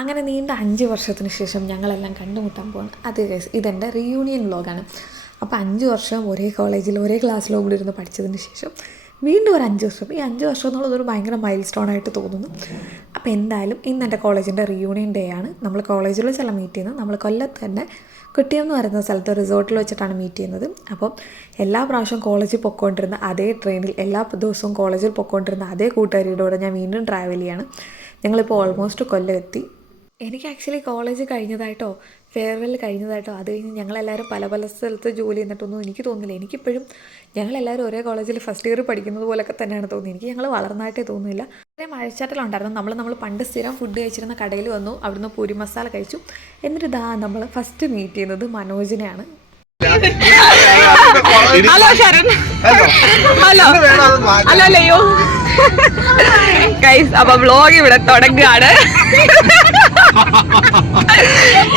അങ്ങനെ നീണ്ട 5 വർഷത്തിന് ശേഷം ഞങ്ങളെല്ലാം കണ്ടുമുട്ടാൻ പോവാണ്. അത് ഇതെൻ്റെ റീയൂണിയൻ വ്ലോഗാണ്. അപ്പോൾ 5 വർഷം ഒരേ കോളേജിൽ ഒരേ ക്ലാസ്സിലോ കൂടി ഇരുന്ന് പഠിച്ചതിന് ശേഷം വീണ്ടും ഒരു 5 വർഷം. ഈ 5 വർഷം എന്നുള്ളതൊരു ഭയങ്കര മൈൽ സ്റ്റോൺ ആയിട്ട് തോന്നുന്നു. അപ്പോൾ എന്തായാലും ഇന്ന് എൻ്റെ കോളേജിൻ്റെ റീയൂണിയൻ ഡേ ആണ്. നമ്മൾ കോളേജിൽ വെച്ചല്ല മീറ്റ് ചെയ്യുന്നത്. നമ്മൾ കൊല്ലത്ത് തന്നെ കുട്ടിയം എന്ന് പറയുന്ന സ്ഥലത്ത് റിസോർട്ടിൽ വെച്ചിട്ടാണ് മീറ്റ് ചെയ്യുന്നത്. അപ്പം എല്ലാ പ്രാവശ്യവും കോളേജിൽ പൊയ്ക്കൊണ്ടിരുന്ന അതേ ട്രെയിനിൽ എല്ലാ ദിവസവും കോളേജിൽ പൊയ്ക്കൊണ്ടിരുന്ന അതേ കൂട്ടുകാരിയുടെ കൂടെ ഞാൻ വീണ്ടും ട്രാവൽ ചെയ്യാണ്. ഞങ്ങളിപ്പോൾ ഓൾമോസ്റ്റ് കൊല്ലം എത്തി. എനിക്ക് ആക്ച്വലി കോളേജ് കഴിഞ്ഞതായിട്ടോ ഫെയർവെൽ കഴിഞ്ഞതായിട്ടോ അത് കഴിഞ്ഞ് ഞങ്ങളെല്ലാവരും പല പല സ്ഥലത്ത് ജോലി ചെയ്യുന്നിട്ടൊന്നും എനിക്ക് തോന്നുന്നില്ല. എനിക്കിപ്പോഴും ഞങ്ങളെല്ലാവരും ഒരേ കോളേജിൽ ഫസ്റ്റ് ഇയർ പഠിക്കുന്നത് പോലൊക്കെ തന്നെയാണ് തോന്നുന്നത്. എനിക്ക് ഞങ്ങൾ വളർന്നതായിട്ടേ തോന്നുന്നില്ല. അതേ മഴച്ചാറ്റലുണ്ടായിരുന്നു. നമ്മൾ പണ്ട് സ്ഥിരം ഫുഡ് കഴിച്ചിരുന്ന കടയിൽ വന്നു, അവിടുന്ന് പൂരി മസാല കഴിച്ചു. എന്നിട്ട് ഇതാ നമ്മൾ ഫസ്റ്റ് മീറ്റ് ചെയ്യുന്നത് മനോജിനെയാണ്. Hello Sharan. Hello hello guys, അപ്പൊ വ്ലോഗ് ഇവിടെ തുടങ്ങുകയാണ്.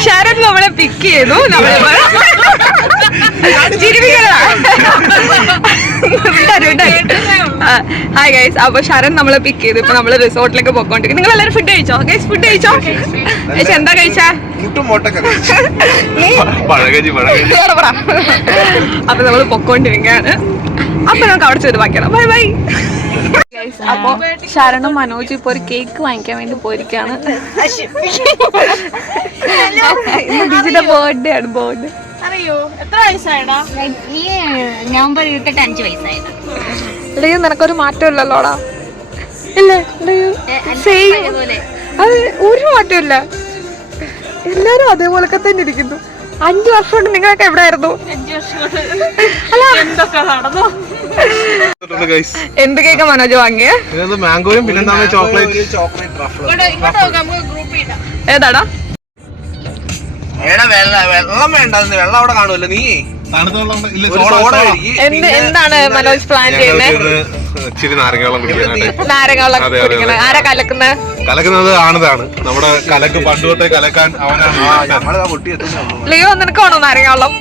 ശരൺ നമ്മളെ പിക്ക് ചെയ്തു. ഹായ് ഗൈസ്, അപ്പൊ ശരൺ നമ്മളെ പിക്ക് ചെയ്തു. ഇപ്പൊ നമ്മള് റിസോർട്ടിലേക്ക് പോയിക്കൊണ്ടിരിക്കും. നിങ്ങൾ എല്ലാവരും ഫുഡ് കഴിച്ചോ ഗൈസ്? ഫുഡ് കഴിച്ചോ? എന്താ കഴിച്ചാ? അപ്പൊ നമ്മള് പൊക്കോണ്ടിരിക്കുകയാണ്. അപ്പൊ നമുക്ക് അവിടെ ചെറു ബാക്കിയാണ്. Bye bye. അപ്പൊ ശരണും മനോജും ഇപ്പൊ ഒരു കേക്ക് വാങ്ങിക്കാൻ വേണ്ടി പോയിരിക്കാണ്. ഡിജിയുടെ ബർത്ത്ഡേ ആണ്. ബർത്ത്ഡേ അറിയോ? എത്ര വയസ്സായടാ? ഈ നവംബർ 25 വയസ്സായത്. ഇടയോ നിനക്കൊരു മാറ്റമില്ലല്ലോടാ? ഇല്ലേ? അത് ഒരു മാറ്റമില്ല. എല്ലാരും അതേപോലൊക്കെ തന്നെ ഇരിക്കുന്നു. 5 വർഷം കൊണ്ട് നിങ്ങളൊക്കെ എവിടെ ആയിരുന്നു? 5 വർഷം കൊണ്ട് എന്തൊക്കെ നടന്നു? എന്ത് കേക്കാ മനോജ് വാങ്ങിയേ? മാംഗോയും പിന്നെ ചോക്ലേറ്റ്. ഏതാടാ? വെള്ളം വേണ്ട, വെള്ളം അവിടെ കാണുമല്ലോ. നീ എന്താണ് മനോജ് പ്ലാൻ ചെയ്യുന്നത്? ഇച്ചിരി നാരങ്ങ നാരങ്ങ കുടിക്കണേ. ആരാ കലക്കുന്നത്? കലക്കുന്നത് ആണതാണ്. നമ്മുടെ കലക്ക് പണ്ട് തൊട്ടേ കലക്കാൻ അവനാണ്. ലിയോ, നിനക്കാണോ നാരങ്ങ വെള്ളം?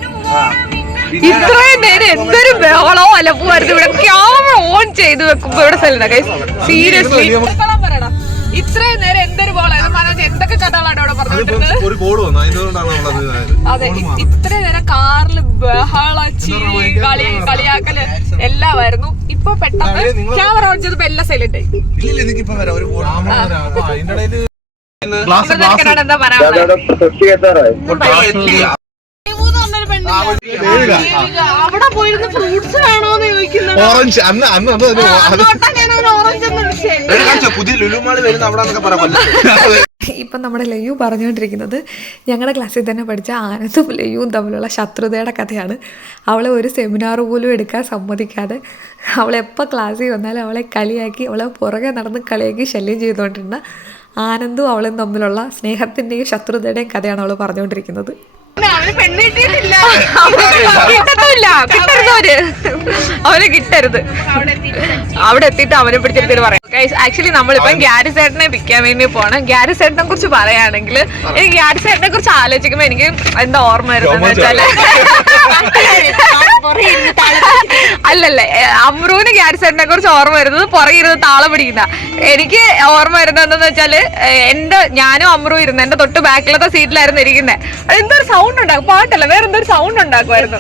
ഇത്രയും നേരം എന്തൊരു ബഹളോ അലപ്പുമായിരുന്നു ഇവിടെ. ക്യാമറ ഓൺ ചെയ്ത് വെക്കുമ്പോ ഇവിടെ സീരിയസ്ലി ഇത്രയും നേരം എന്തൊരു ബോളായിരുന്നു മനോജ്. എന്തൊക്കെ കഥകളാണ് അവിടെ പറഞ്ഞിട്ടുള്ളത്? അതെ, ഇത്രയും നേരം കാറിൽ ബഹള ചിരി കളിയാക്കല് എല്ലാമായിരുന്നു. ഇപ്പൊ പെട്ടെന്ന് ക്യാമറ ഓൺ ചെയ്തപ്പോ എല്ലാം സൈലന്റ് ആയി. എന്താ പറയാ? അവിടെ പോയിരുന്ന ഫ്രൂട്ട്സ് വേണോന്ന് ചോദിക്കുന്നത്. ഓറഞ്ച് പുതിയ ലുലുമാള് വരുന്ന അവിടെ. ഇപ്പം നമ്മുടെ ലയു പറഞ്ഞുകൊണ്ടിരിക്കുന്നത് ഞങ്ങളുടെ ക്ലാസ്സിൽ തന്നെ പഠിച്ച ആനന്ദും ലയുവും തമ്മിലുള്ള ശത്രുതയുടെ കഥയാണ്. അവളെ ഒരു സെമിനാർ പോലും എടുക്കാൻ സമ്മതിക്കാതെ അവളെപ്പോൾ ക്ലാസ്സിൽ വന്നാലും അവളെ കളിയാക്കി അവളെ പുറകെ നടന്ന് കളിയാക്കി ശല്യം ചെയ്തുകൊണ്ടിരുന്ന ആനന്ദും അവളും തമ്മിലുള്ള സ്നേഹത്തിൻ്റെയും ശത്രുതയുടെയും കഥയാണ് അവൾ പറഞ്ഞുകൊണ്ടിരിക്കുന്നത്. കിട്ടത്തില്ല, കിട്ടരുത്. അവന് കിട്ടരുത്. അവിടെ എത്തിയിട്ട് അവനെ പിടിച്ചെടുത്തിട്ട് പറയാം. ആക്ച്വലി നമ്മളിപ്പം ഗ്യാരിസേട്ടനെ പിക്കാൻ വേണ്ടി പോണം. ഗ്യാരിസേട്ടനെ കുറിച്ച് പറയുകയാണെങ്കിൽ എനിക്ക് ഗ്യാരിസേട്ടനെ കുറിച്ച് ആലോചിക്കുമ്പോ എനിക്ക് എന്താ ഓർമ്മ വരുന്നത് വെച്ചാല്, അല്ലല്ലേ, അമ്രുവിന് ഗ്യാരിസേട്ടനെ കുറിച്ച് ഓർമ്മ വരുന്നത് പുറകിരുന്ന് താളം പിടിക്കുന്ന. എനിക്ക് ഓർമ്മ വരുന്നത് എന്താന്ന് വെച്ചാല്, ഞാനും അമ്രു ഇരുന്ന് എന്റെ തൊട്ട് ബാക്കിലത്തെ സീറ്റിലായിരുന്നു ഇരിക്കുന്നത്. അതെന്തൊരു സൗണ്ട് ഉണ്ടാക്കും, പാട്ടല്ല വേറെ എന്തൊരു സൗണ്ട് ഉണ്ടാക്കുമായിരുന്നു.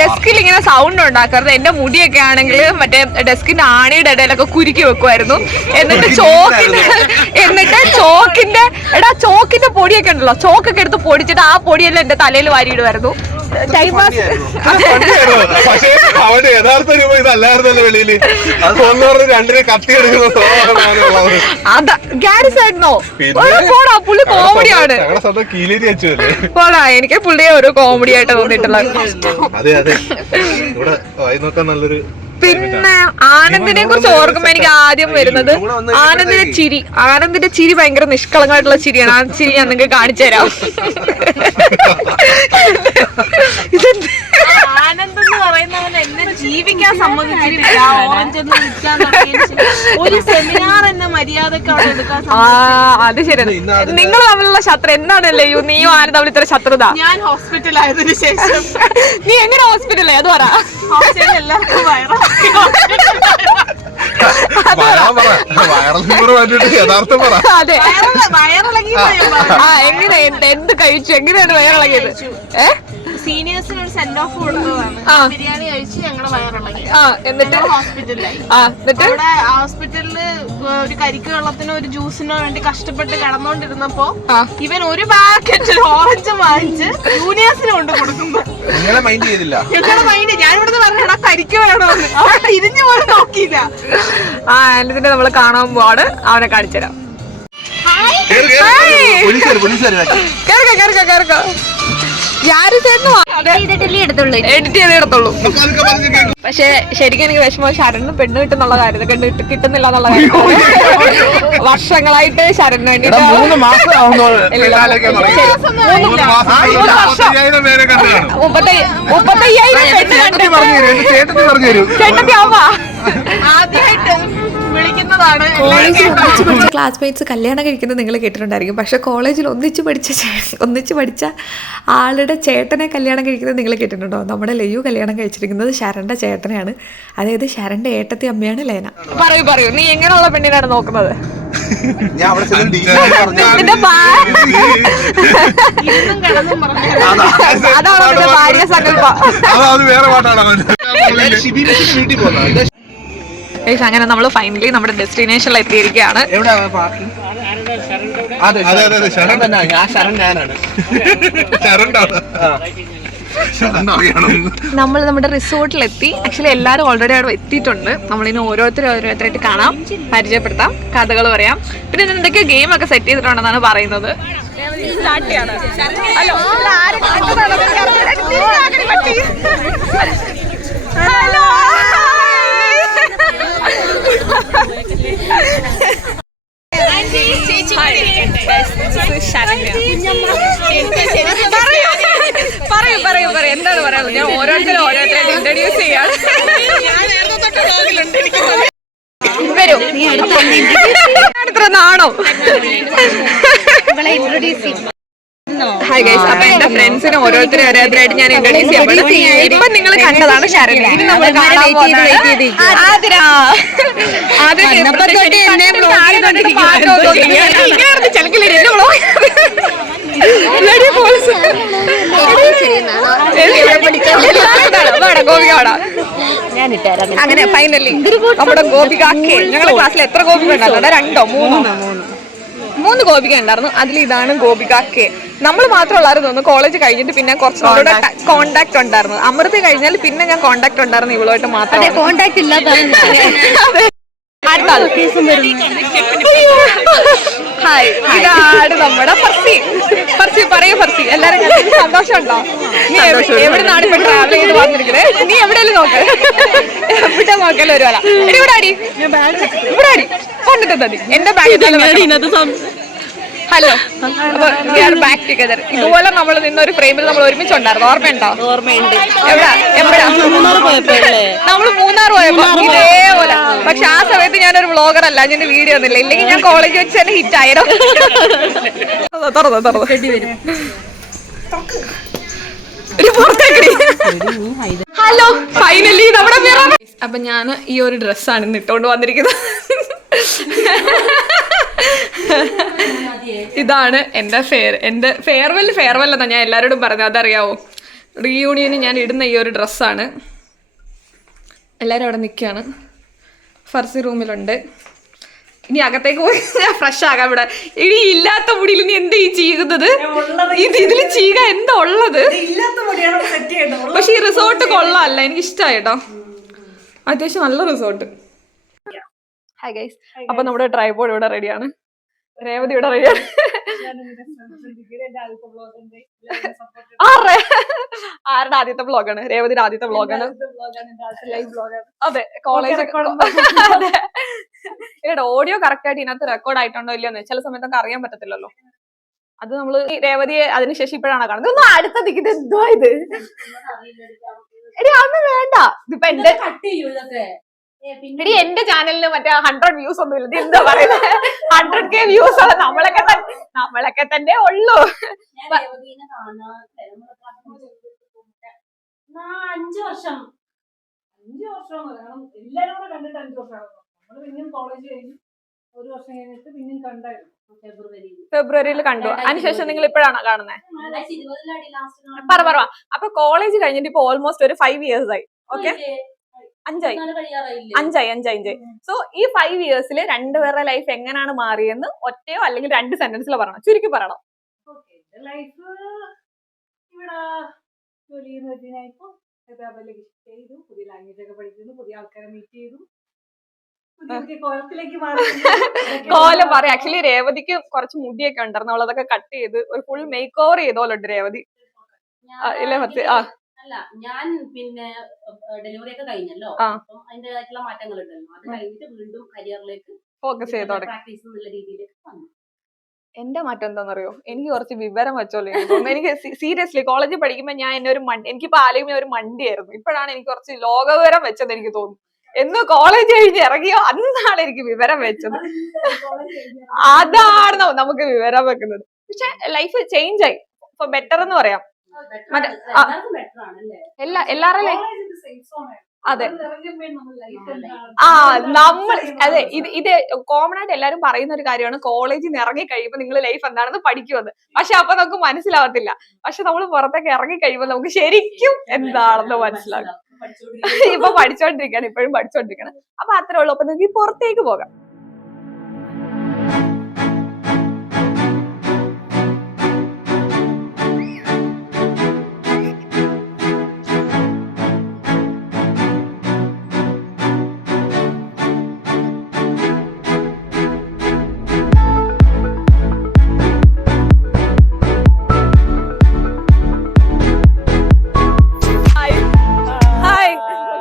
ഡെസ്കിൽ ഇങ്ങനെ സൗണ്ട് ഉണ്ടാക്കരുത്. എന്റെ മുടിയൊക്കെ ആണെങ്കിൽ മറ്റേ ഡെസ്കിന്റെ ആണിയുടെ ഇടയിലൊക്കെ കുരുക്കി വെക്കുമായിരുന്നു. എന്നിട്ട് ചോക്കിന്റെ പൊടിയൊക്കെ ഉണ്ടല്ലോ, ചോക്കൊക്കെ എടുത്ത് പൊടിച്ചിട്ട് ആ പൊടിയെല്ലാം എന്റെ തലയിൽ വാരിയിടുമായിരുന്നു. Time pass. അവന്റെ യഥാർത്ഥ രൂപ ഇതല്ലായിരുന്നല്ലോ വെളിയില്. രണ്ടിനെ കത്തിയെടുക്കുന്ന അതാ ഗ്യാരിസായിരുന്നോ? പുള്ളി കോമഡിയാണ്. പോടാ, എനിക്ക് പുള്ളിയെ ഒരു കോമഡി ആയിട്ട് തോന്നിയിട്ടുള്ളത്. പിന്നെ ആനന്ദിനെ കുറിച്ച് ഓർക്കുമ്പോ എനിക്ക് ആദ്യം വരുന്നത് ആനന്ദിന്റെ ചിരി ഭയങ്കര നിഷ്കളങ്കമായിട്ടുള്ള ചിരിയാണ്. ആ ചിരി ഞാൻ നിങ്ങൾക്ക് കാണിച്ചു തരാം. ആനന്ദ് എന്ന് പറയുന്നവൻ എന്നെ ജീവിക്കാൻ സമ്മതിച്ചിട്ടില്ല. ഓറഞ്ച് ഒരു സെമിനാർ എന്നെ മര്യാദക്ക് അവിടെ എടുക്കാൻ. അത് ശരിയാണ്. നിങ്ങൾ തമ്മിലുള്ള ശത്രു എന്താണല്ലേ? നീയും ആരും തമ്മിൽ ഇത്ര ശത്രുത? ഞാൻ ഹോസ്പിറ്റലായതിനു ശേഷം. നീ എങ്ങനെ ഹോസ്പിറ്റലായി അത് പറ. ഹോസ്പിറ്റൽ എല്ലാവർക്കും വയറാ. വൈറൽ ഫീവർ മാറ്റിട്ട് യഥാർത്ഥം പറ. അതെ വയറിളകി എങ്ങനെ എന്ത് കഴിച്ചു, എങ്ങനെയാണ് വയറിളകിയത്? സീനിയേഴ്സിന് ഒരു സെൻഡ് ഓഫ് കൊടുത്തതാണ്. ബിരിയാണി കഴിച്ച് ഞങ്ങളുടെ വയറിളകി. എന്നിട്ട് ഹോസ്പിറ്റലിലായി. അവിടെ ഹോസ്പിറ്റലില് ഒരു കരിക്ക് വെള്ളത്തിനോ ഒരു ജ്യൂസിനോ വേണ്ടി കഷ്ടപ്പെട്ട് കിടന്നോണ്ടിരുന്നപ്പോ ഇവൻ ഒരു പാക്കറ്റ് ഓറഞ്ച് വാങ്ങിച്ച് ജൂനിയേഴ്സിന് കൊണ്ട് കൊടുക്കുന്നു. നിങ്ങളെ മൈൻഡ് ചെയ്തില്ല. ഞങ്ങളുടെ മൈൻഡ് ഞാൻ ഇവിടുന്ന് പറഞ്ഞാ കരിക്ക് വേണമെന്ന് അവിടെ ഇരിഞ്ഞു പോലും നോക്കിയില്ല. ഇതിന്റെ നമ്മള് കാണാൻ പോവാണ്. അവനെ കാണിച്ചുതരാം. എഡിറ്റ് ചെയ്തെടുത്തുള്ളൂ. പക്ഷെ ശരിക്കും എനിക്ക് വിഷമം ശരണ് പെണ്ണ് കിട്ടുന്നുള്ള കാര്യം കിട്ടുന്നില്ല എന്നുള്ള കാര്യം. വർഷങ്ങളായിട്ട് ശരണ് വേണ്ടിട്ട് 3 മാസം 35,000 ആദ്യമായിട്ട് വിളിക്കുന്നതാണ്. ക്ലാസ്മേറ്റ്സ് കല്യാണം കഴിക്കുന്നത് നിങ്ങൾ കേട്ടിട്ടുണ്ടായിരിക്കും. പക്ഷെ കോളേജിൽ ഒന്നിച്ച് പഠിച്ച ആളുടെ ചേട്ടനെ കല്യാണം കഴിക്കുന്നത് നിങ്ങൾ കേട്ടിട്ടുണ്ടോ? നമ്മുടെ ലയു കല്യാണം കഴിച്ചിരിക്കുന്നത് ശരണ്ടെ ചേട്ടനെയാണ്. അതായത് ശരണ്ടെ ഏട്ടത്തി അമ്മയാണ് ലേന. പറയൂ നീ എങ്ങനെയുള്ള പെണ്ണിനാണ് നോക്കുന്നത്? അതാണ് ഭാര്യ സങ്കല്പം. വേറെ പാട്ടാണ്. അങ്ങനെ നമ്മൾ ഫൈനലി നമ്മുടെ ഡെസ്റ്റിനേഷനിൽ എത്തിയിരിക്കുകയാണ്. നമ്മൾ നമ്മുടെ റിസോർട്ടിലെത്തി. ആക്ച്വലി എല്ലാവരും ഓൾറെഡി അവിടെ എത്തിയിട്ടുണ്ട്. നമ്മളിനി ഓരോരുത്തരായിട്ട് കാണാം, പരിചയപ്പെടുത്താം, കഥകൾ പറയാം. പിന്നെ എന്തൊക്കെയോ ഗെയിമൊക്കെ സെറ്റ് ചെയ്തിട്ടുണ്ടെന്നാണ് പറയുന്നത്. ഹലോ പറയൂ എന്താണ് പറയാനുള്ളത്? ഞാൻ ഓരോരുത്തരായിട്ട് ഇൻട്രൊഡ്യൂസ് ചെയ്യാണ്. വരൂ, ഇത്ര നാണോ? ഹായ് ഗൈസ്, അപ്പൊ എന്റെ ഫ്രണ്ട്സിനെ ഓരോരുത്തരായിട്ട് ഞാൻ ഇൻട്രൊഡ്യൂസ് ചെയ്യാം. ഇപ്പൊ നിങ്ങൾ കണ്ടതാണ് ശരണ്യ. ഇനി നമ്മൾ കാണാൻ പോകുന്നത് അങ്ങനെ ഫൈനലി നമ്മുടെ ഗോപികാക്ക്. ഞങ്ങളുടെ ക്ലാസ്സിൽ എത്ര ഗോപിക ഉണ്ടായിരുന്നു? 3 ഗോപിക ഉണ്ടായിരുന്നു. അതിൽ ഇതാണ് ഗോപികാക്ക്. നമ്മൾ മാത്രമുള്ളായിരുന്നു തോന്നുന്നു. കോളേജ് കഴിഞ്ഞിട്ട് പിന്നെ കുറച്ചുകൂടെ കോണ്ടാക്ട് ഉണ്ടായിരുന്നു. അമൃത കഴിഞ്ഞാൽ പിന്നെ ഞാൻ കോണ്ടാക്ട് ഉണ്ടായിരുന്നു ഇവളുമായിട്ട് മാത്രം. കോണ്ടാക്ട് ഇല്ലാത്ത ഹായ്, ഇതാണ് നമ്മുടെ ഫർസി. പറയൂ ഫർസി, എല്ലാരും സന്തോഷം ഉണ്ടോ? നീ എവിടെ നാട് ഇപ്പൊ ട്രാവൽ ചെയ്ത് വന്നിരിക്കണേ? നീ എവിടെയെങ്കിലും നോക്ക്, എവിടെ നോക്കാലും ഒരു വേല. ഇവിടെ അടി കൊണ്ടിട്ട് മതി. എന്റെ ബാഗ്. ഹലോ, അപ്പൊ ബാക്ക് ടുഗദർ. ഇതുപോലെ നമ്മൾ നിന്നൊരു ഫ്രെയിമിൽ നമ്മൾ ഒരുമിച്ചുണ്ടായിരുന്നു. ഓർമ്മയുണ്ടോ? ഓർമ്മയുണ്ട്. എപ്പോഴാ നമ്മൾ മൂന്നാർ പോയപ്പോ ഇതേപോലെ. പക്ഷെ ആ സമയത്ത് ഞാനൊരു വ്ളോഗർ അല്ല, ഞാൻ വീഡിയോ ഒന്നുമില്ല. ഇല്ലെങ്കിൽ ഞാൻ കോളേജ് വെച്ച് തന്നെ ഹിറ്റ് ആയിരുന്നു. ഹലോ, ഫൈനലി നമ്മുടെ. അപ്പൊ ഞാൻ ഈ ഒരു ഡ്രസ്സാണ് ഇന്ന് ഇട്ടുകൊണ്ട് വന്നിരിക്കുന്നത്. ഇതാണ് എൻ്റെ ഫെയർവെൽ എന്നാ ഞാൻ എല്ലാവരോടും പറഞ്ഞത്. അതറിയാവോ? റീയൂണിയന് ഞാൻ ഇടുന്ന ഈ ഒരു ഡ്രസ്സാണ്. എല്ലാവരും അവിടെ നിൽക്കുകയാണ്. ഫർസി റൂമിലുണ്ട്. ഇനി അകത്തേക്ക് പോയി ഞാൻ ഫ്രഷ് ആകാം. ഇവിടെ ഇനി ഇല്ലാത്ത മുടിയിൽ ഇനി എന്താ ഈ ചെയ്യുന്നത്? ഇതിൽ ചെയ്യുക എന്താ ഉള്ളത്? പക്ഷെ ഈ റിസോർട്ട് കൊള്ളാമല്ല, എനിക്ക് ഇഷ്ടമായി കേട്ടോ. അത്യാവശ്യം നല്ല റിസോർട്ട്. ഹായ് ഗൈസ്, അപ്പൊ നമ്മുടെ ട്രൈപോഡ് ഇവിടെ റെഡിയാണ്. രേവതി ഇവിടെ റെഡിയാണ്. ആരുടെ ആദ്യത്തെ വ്ളോഗാണ്? രേവതിയുടെ ആദ്യത്തെ വ്ളോഗാണ്. അതെ, കോളേജ്. ഇവിടെ ഓഡിയോ കറക്റ്റ് ആയിട്ട് ഇതിനകത്ത് റെക്കോർഡ് ആയിട്ടുണ്ടോ ഇല്ലയോന്ന് ചില സമയത്തൊക്കെ അറിയാൻ പറ്റത്തില്ലല്ലോ. അത് നമ്മള് രേവതിയെ അതിനുശേഷം ഇപ്പോഴാണ് കാണുന്നത്. ഇതൊന്നും അടുത്ത നിൽക്കുന്നത് എന്തോ ഇത്? എടി അതൊന്നും വേണ്ട. ഇതിപ്പോ എന്റെ ചാനലിന് മറ്റേ 100 വ്യൂസ് ഒന്നും ഇല്ല. എന്താ പറയുന്നത്? 100K വ്യൂസ് ഉള്ള നമ്മളൊക്കെ തന്നെ ഉള്ളൂ. 5 വർഷം എല്ലാരും കൂടെ കണ്ടിട്ട് 5 വർഷം. പിന്നെയും കോളേജ് കഴിഞ്ഞു 1 വർഷം കഴിഞ്ഞിട്ട് പിന്നെയും കണ്ടായിരുന്നു ഫെബ്രുവരിയിൽ കണ്ടു. അതിനുശേഷം നിങ്ങൾ ഇപ്പോഴാണോ കാണുന്നത്? പറ. അപ്പൊ കോളേജ് കഴിഞ്ഞിട്ട് ഇപ്പൊ ഓൾമോസ്റ്റ് ഒരു 5 years ആയി. ഓക്കെ, 5 സോ ഈ 5 yearsൽ രണ്ടുപേരുടെ ലൈഫ് എങ്ങനെയാണ് മാറിയെന്ന് ഒറ്റയോ അല്ലെങ്കിൽ 2 സെന്റൻസിലോ പറയണം, ചുരുക്കി പറയണം. ലൈഫ് ഇവിടെ ജോലി ചെയ്യുന്നതിനായിപ്പോ ഹൈദരാബാദിലേക്ക് ചെയ്തു, പുതിയ ലാംഗ്വേജ് ഒക്കെ പഠിക്കുന്നു, പുതിയ ആൾക്കാരെ മീറ്റ് ചെയ്തു, പുതിയ കോലത്തിലേക്ക് മാറി. കോലം പറയാം. ആക്ച്വലി രേവതിക്ക് കുറച്ച് മുടിയൊക്കെ ഉണ്ടായിരുന്നു, അവളതൊക്കെ കട്ട് ചെയ്ത് ഒരു ഫുൾ മേക്ക് ഓവർ ചെയ്തോലുണ്ട് രേവതി. ഇല്ലേ മറ്റേ അല്ല, ഞാൻ പിന്നെ ഡെലിവറി ഒക്കെ കഴിഞ്ഞല്ലോ, അതിന്റേതായിട്ടുള്ള മാറ്റങ്ങൾ ഉണ്ടല്ലോ. അത് കഴിഞ്ഞിട്ട് വീണ്ടും കരിയറിലേക്ക് ഫോക്കസ് ചെയ്ത് തുടങ്ങി. പ്രാക്ടീസ് എന്നുള്ള രീതിയിലേക്ക് വന്നു. എന്റെ മാറ്റം എന്താണെന്നറിയോ, എനിക്ക് കുറച്ച് വിവരം വെച്ചോളൂ. എനിക്ക് സീരിയസ്ലി കോളേജിൽ പഠിക്കുമ്പോൾ ഞാൻ എന്നെ ഒരു മണ്ടി, എനിക്കിപ്പോ ആലോചിക്കുമ്പോൾ ഒരു മണ്ടിയായിരുന്നു. ഇപ്പോഴാണ് എനിക്ക് കുറച്ച് ലോകവിവരം വെച്ചത് എനിക്ക് തോന്നുന്നു. എന്ന് കോളേജ് കഴിഞ്ഞ് ഇറങ്ങിയോ അന്നാണ് എനിക്ക് വിവരം വെച്ചത്. അതാണ് നമുക്ക് വിവരം വെക്കുന്നത്. പക്ഷെ ലൈഫ് ചേഞ്ച് ആയി, ഇപ്പൊ ബെറ്റർ എന്ന് പറയാം. എല്ലാവരുടെ ലൈഫ് അതെ നമ്മൾ അതെ ഇത് കോമൺ ആയിട്ട് എല്ലാരും പറയുന്ന ഒരു കാര്യമാണ്. കോളേജിൽ നിന്ന് ഇറങ്ങി കഴിയുമ്പോൾ നിങ്ങൾ ലൈഫ് എന്താണെന്ന് പഠിക്കുമെന്ന്. പക്ഷെ അപ്പൊ നമുക്ക് മനസ്സിലാവത്തില്ല. പക്ഷെ നമ്മൾ പുറത്തേക്ക് ഇറങ്ങി കഴിയുമ്പോൾ നമുക്ക് ശരിക്കും എന്താണെന്ന് മനസ്സിലാകും. ഇപ്പൊ പഠിച്ചോണ്ടിരിക്കണം, ഇപ്പോഴും പഠിച്ചോണ്ടിരിക്കണം. അപ്പൊ അത്രേ ഉള്ളൂ. അപ്പൊ നിങ്ങൾക്ക് പുറത്തേക്ക് പോകാം.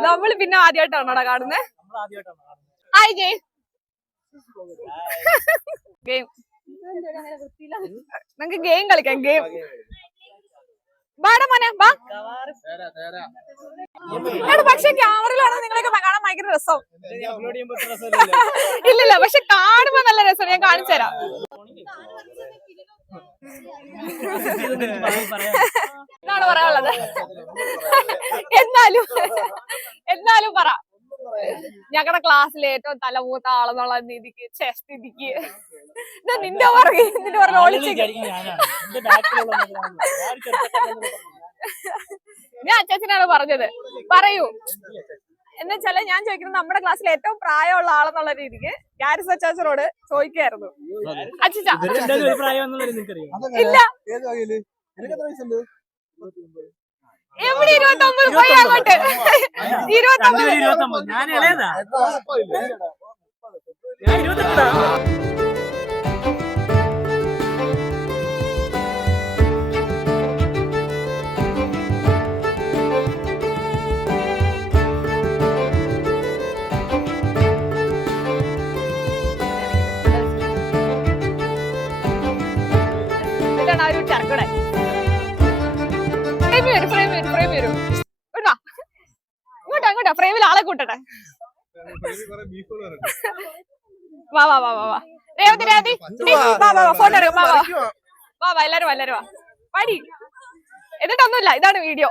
നമ്മള് പിന്നെ ആദ്യമായിട്ടാണോടാ കാണുന്നത്? ഹായ് ജയ്. ഗെയിം നമുക്ക് ഗെയിം കളിക്കാം. ഗെയിം ബാടാ മോനെ ബാ. പക്ഷെ ക്യാമറയിലാണ് നിങ്ങളൊക്കെ കാണാൻ ഭയങ്കര രസം. ഇല്ലില്ല, പക്ഷെ കാണുമ്പോ നല്ല രസം. ഞാൻ കാണിച്ചു തരാം. എന്നാണ് പറയാനുള്ളത്. എന്നാലും പറ. ഞങ്ങളുടെ ക്ലാസ്സിലെ ഏറ്റവും തലമൂത്ത ആളെന്നുള്ള രീതിക്ക് സ്ഥിതിക്ക് നിന്റെ പറഞ്ഞ ഒളിച്ച് ഞാൻ അച്ചാച്ചനാണ് പറഞ്ഞത്. പറയൂ. എന്നുവെച്ചാല് ഞാൻ ചോദിക്കുന്നത് നമ്മുടെ ക്ലാസ്സിൽ ഏറ്റവും പ്രായമുള്ള ആളെന്നുള്ള രീതിക്ക് ഗ്യാരിസ് അച്ചാച്ചനോട് ചോദിക്കായിരുന്നു. അച്ചാ ഇല്ല എവിടെ 29 പോയി അങ്ങോട്ട് 29. ഞാൻ ഇളയതാ. ഇതാണ് ആ ഒരു ചർക്കട. ഫ്രെയിം വരും. ഇങ്ങോട്ടാ ഫ്രെയിമിൽ ആളെ കൂട്ടട്ടെ. വാ രേവതി ഫോട്ടോ എടുക്കും. വാ എല്ലാരും വാ പടി. എന്നിട്ടൊന്നുമില്ല, ഇതാണ് വീഡിയോ.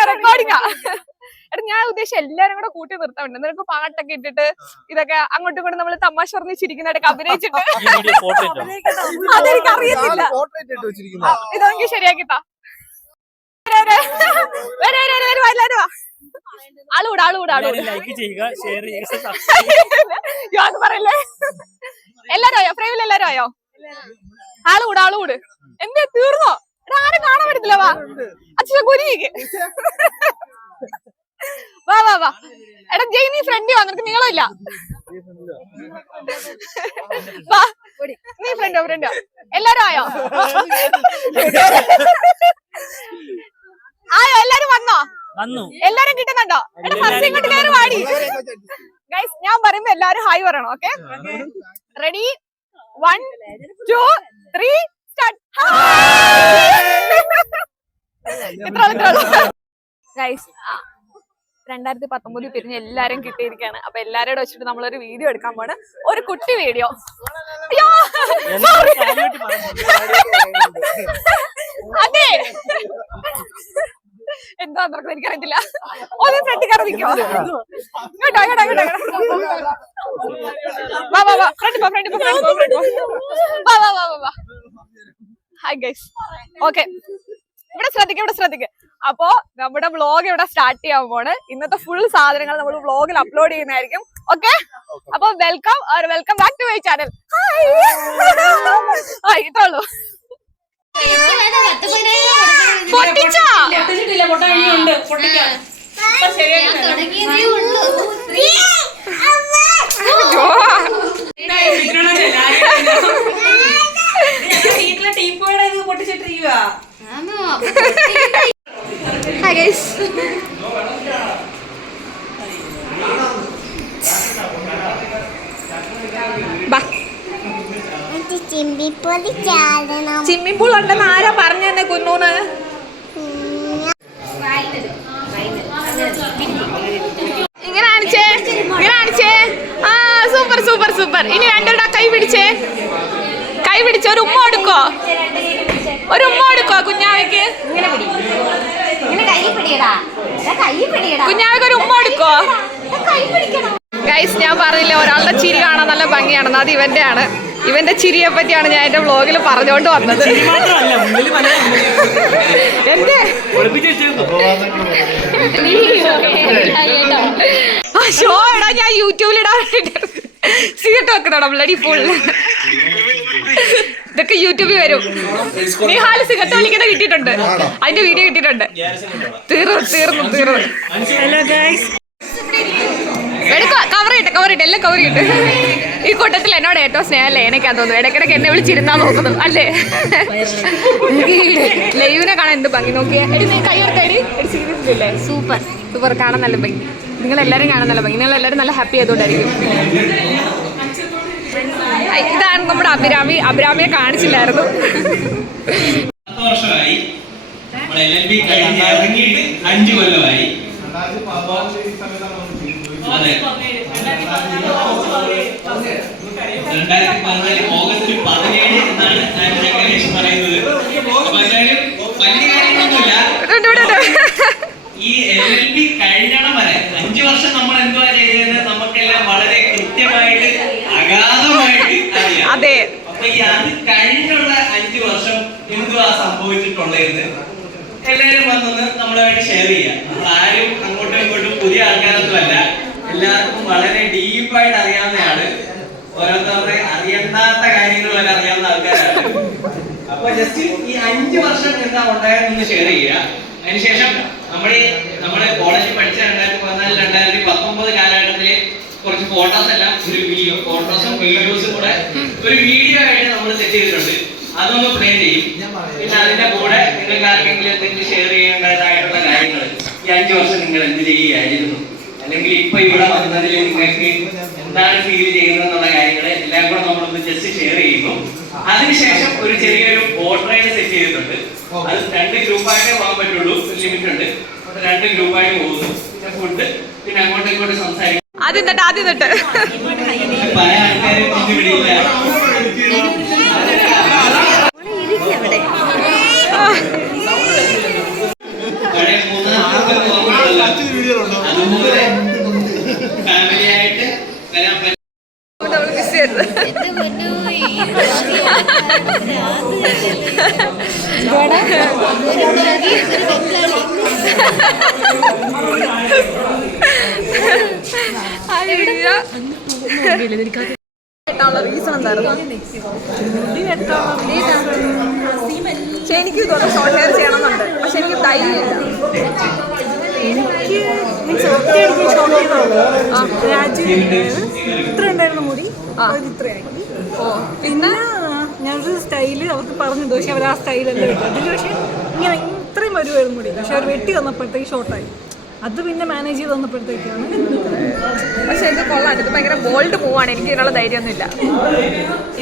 റെക്കോർഡിംഗാ. എടാ ഞാൻ ഉദ്ദേശിച്ച എല്ലാരും കൂടെ കൂട്ടി നിർത്താൻ വേണ്ടി നിനക്ക് പാട്ടൊക്കെ ഇട്ടിട്ട് ഇതൊക്കെ അങ്ങോട്ടും ഇങ്ങോട്ടും നമ്മൾ തമാശ പറഞ്ഞ് ചിരിക്കുന്നതായിട്ടൊക്കെ അഭിനയിച്ചിട്ട് അതെനിക്ക് അറിയത്തില്ല. ഇതെനിക്ക് ശരിയാക്കിത്താ. പറയല്ലേ. എല്ലാരും ആയോ? ഫ്രെയിമിൽ എല്ലാരും ആയോ? ആളുകൂട്. എന്തേ തീർന്നോ? ആരും കാണാൻ പറ്റത്തില്ല. വാ അച്ഛൻ കുരിക്ക്. വാ എടാ ജയ്, നീ ഫ്രണ്ട് വാ. നിനക്ക് നീളമില്ല. വാ നീ ഫ്രണ്ടോ. എല്ലാരും ആയോ? എല്ലാരും വന്നോ? എല്ലാരും കിട്ടുന്നുണ്ടോ? എടാ ഫസ്റ്റ് ഇങ്ങോട്ട് കയറി വാടി. ഗൈസ് ഞാൻ പറയുമ്പോ എല്ലാരും ഹായ് പറയണം. Okay, ready 1 2 3 start. ഗൈസ് 2019 പിരിഞ്ഞ് എല്ലാരും കിട്ടിയിരിക്കാണ്. അപ്പൊ എല്ലാരോടും വെച്ചിട്ട് നമ്മളൊരു വീഡിയോ എടുക്കാൻ പോണ്. ഒരു കുട്ടി വീഡിയോ. അതെ എന്താ നടക്കുന്നത് എനിക്കറിയത്തില്ല. ഒന്ന് ഫ്രണ്ട് കയറി നിൽക്കോ? ഇങ്ങോട്ടോ ഇങ്ങോട്ടോ ഇങ്ങോട്ടോ. വാ വാ വാ ഫ്രണ്ട് പോ ഫ്രണ്ട് പോ ഫ്രണ്ട് പോ ഫ്രണ്ട് പോ. വാ വാ വാ വാ. Hi guys. ഓക്കെ, ഇവിടെ ശ്രദ്ധിക്കുക. അപ്പോ നമ്മുടെ വ്ളോഗ് ഇവിടെ സ്റ്റാർട്ട് ചെയ്യാൻ പോണ്. ഇന്നത്തെ ഫുൾ സാധനങ്ങൾ നമ്മൾ വ്ളോഗിൽ അപ്ലോഡ് ചെയ്യുന്നതായിരിക്കും. ഓക്കെ, അപ്പൊ welcome back to my channel. Hi, ഇത്രയുള്ളൂ. പൊട്ടിച്ചാ വീട്ടിലെ ടീപ്പോയുടെ ഇത് പൊട്ടിച്ചിട്ടിരിക്കുക. Hi guys. സ്വിമ്മിംഗ് പൂൾ ഉണ്ടെന്ന് ആരാ പറഞ്ഞു തന്നെ കുന്നൂന്ന്? ഇങ്ങനെ കാണിച്ചേ. ആ സൂപ്പർ സൂപ്പർ സൂപ്പർ. ഇനി രണ്ടുകൂടെ കൈ പിടിച്ചേ ഒരു ഉമ്മ കൊടുക്കോ കുഞ്ഞാവയ്ക്ക്? കുഞ്ഞാവയ്ക്ക് ഒരു ഉമ്മ കൊടുക്കോ? ഗൈസ്, ഞാൻ പറഞ്ഞില്ലേ ഒരാളുടെ ചിരി കാണാൻ നല്ല ഭംഗിയാണെന്ന്. അത് ഇവന്റെ ആണ്. ഇവന്റെ ചിരിയെ പറ്റിയാണ് ഞാൻ എന്റെ വ്ളോഗിൽ പറഞ്ഞുകൊണ്ട് വന്നത്. എന്റെ ഷോ ഇടാ, ഞാൻ യൂട്യൂബിലിടാൻ വേണ്ടിട്ട് സിഗരറ്റ് വെക്കുന്നോടാ ബ്ലഡി ഫുൾ. ഇതൊക്കെ യൂട്യൂബിൽ വരും. നിഹാല് സിഗരറ്റ് വലിക്കുന്ന കിട്ടിയിട്ടുണ്ട്, അതിന്റെ വീഡിയോ കിട്ടിയിട്ടുണ്ട്. തീർന്നു. ഹലോ ഗൈസ്, കവറിട്ട് എല്ലാം കവറിട്ട്. ഈ കൂട്ടത്തിൽ എന്നോട് ഏറ്റവും സ്നേഹം ലേനയ്ക്കാന്ന് തോന്നുന്നു. ഇടയ്ക്കിടയ്ക്ക് എന്നെ വിളിച്ചിരുന്നാ നോക്കുന്നു അല്ലേ? ലൈവിനെ കാണാൻ എന്ത് ഭംഗി നോക്കിയേ. എടി നീ കൈ എടുത്തേടി. സീരിയസ്ലി സൂപ്പർ കാണാൻ നല്ല ഭംഗി. നിങ്ങളെല്ലാവരും കാണാൻ നല്ല ഭംഗി. നിങ്ങളെല്ലാവരും നല്ല ഹാപ്പി ആയതുകൊണ്ടായിരിക്കും. ഇതാണ് നമ്മുടെ അഭിരാമിയെ കാണിച്ചില്ലായിരുന്നു. 10 വർഷമായി. 5 കൊല്ലമായി. അതെ, 2014 ഓഗസ്റ്റ് 17 എന്നാണ് ഞാൻ പറയുന്നത്. അപ്പൊ എന്തായാലും വലിയ കാര്യങ്ങളൊന്നുമില്ല. ഈ LLB കഴിഞ്ഞണം വരെ 5 വർഷം നമ്മൾ എന്തുവാ ചെയ്തതെന്ന് നമുക്കെല്ലാം വളരെ കൃത്യമായിട്ട് അഗാധമായിട്ട് അറിയാം. അതെ. അപ്പൊ ഈ അത് കഴിഞ്ഞുള്ള 5 വർഷം എന്തുവാ സംഭവിച്ചിട്ടുള്ളത് എല്ലാവരും വന്നൊന്ന് നമ്മളുമായിട്ട് ഷെയർ ചെയ്യാം. നമ്മൾ ആരും അങ്ങോട്ടും ഇങ്ങോട്ടും പുതിയ ആൾക്കാരൊന്നുമല്ല. എല്ലാവർക്കും വളരെ ഡീപ്പായിട്ട് അറിയാവുന്നതാണ്. ഓരോരുത്തരുടെ അറിയാത്ത കാര്യങ്ങൾ വരെ അറിയാവുന്ന ആൾക്കാരാണ്. അപ്പൊ ജസ്റ്റ് ഈ 5 വർഷം എന്താ ഉണ്ടായതെന്ന് ഷെയർ ചെയ്യുക. അതിനുശേഷം നമ്മുടെ കോളേജിൽ പഠിച്ച 2014-2019 കാലഘട്ടത്തിലെ കുറച്ച് ഫോട്ടോസ് എല്ലാം ഫോട്ടോസും വീഡിയോസും കൂടെ ഒരു വീഡിയോ ആയിട്ട് നമ്മൾ സെറ്റ് ചെയ്തിട്ടുണ്ട്. അതൊന്ന് പ്ലേ ചെയ്യും. പിന്നെ അതിന്റെ കൂടെ നിങ്ങൾക്ക് ആർക്കെങ്കിലും എന്തെങ്കിലും ഷെയർ ചെയ്യേണ്ടതായിട്ടുള്ള കാര്യങ്ങൾ, ഈ 5 വർഷം നിങ്ങൾ എന്ത് ചെയ്യുകയായിരുന്നു, അല്ലെങ്കിൽ ഇപ്പൊ ഇവിടെ വന്നതിൽ നിങ്ങൾക്ക് എന്താണ് ഫീൽ ചെയ്യുന്നത് എന്നുള്ള കാര്യങ്ങൾ എല്ലാം കൂടെ നമ്മളൊന്ന് ജസ്റ്റ് ഷെയർ ചെയ്യുന്നു. അതിനുശേഷം ഒരു ചെറിയൊരു പോർട്രേറ്റ് സെറ്റ് ചെയ്തിട്ടുണ്ട്. അത് 2 ഗ്രൂപ്പായിട്ടേ പോകാൻ പറ്റുള്ളൂ, ലിമിറ്റ് ഉണ്ട്. 2 ഗ്രൂപ്പായിട്ട് പോകുന്നു. പിന്നെ ഫുഡ്, പിന്നെ അങ്ങോട്ടും ഇങ്ങോട്ടും സംസാരിക്കും. ആദ്യം തൊട്ട് പല ആൾക്കാരും പിടിയില്ല. പഴയ 3 അതുപോലെ ഫാമിലി ആയിട്ട് വരാൻ പറ്റും. റീസൺ എന്തായിരുന്നു? എനിക്ക് തോന്നുന്നു ഷോർട്ട് ഹെയർ ചെയ്യണമെന്നുണ്ട്, പക്ഷെ എനിക്ക് ധൈര്യമില്ല. ഇത്ര ഉണ്ടായിരുന്ന മുടി ഇത്രയായി. പിന്നെ ഞാനൊരു സ്റ്റൈല് അവർക്ക് പറഞ്ഞു, പക്ഷെ അവർ ആ സ്റ്റൈലല്ല കിട്ടും. അതിൽ പക്ഷെ ഇങ്ങനെ ഇത്രയും വരുമായിരുന്നു മുടി, പക്ഷെ അവർ വെട്ടി വന്നപ്പോഴത്തേക്ക് ഷോർട്ടായി. അത് പിന്നെ മാനേജ് ചെയ്ത് വന്നപ്പോഴത്തേക്കാണ്. പക്ഷെ ഇത് കൊള്ളാം, ഇത് ഭയങ്കര ബോൾഡ് പോവാണ്. എനിക്ക് ഇതിനുള്ള ധൈര്യമൊന്നുമില്ല.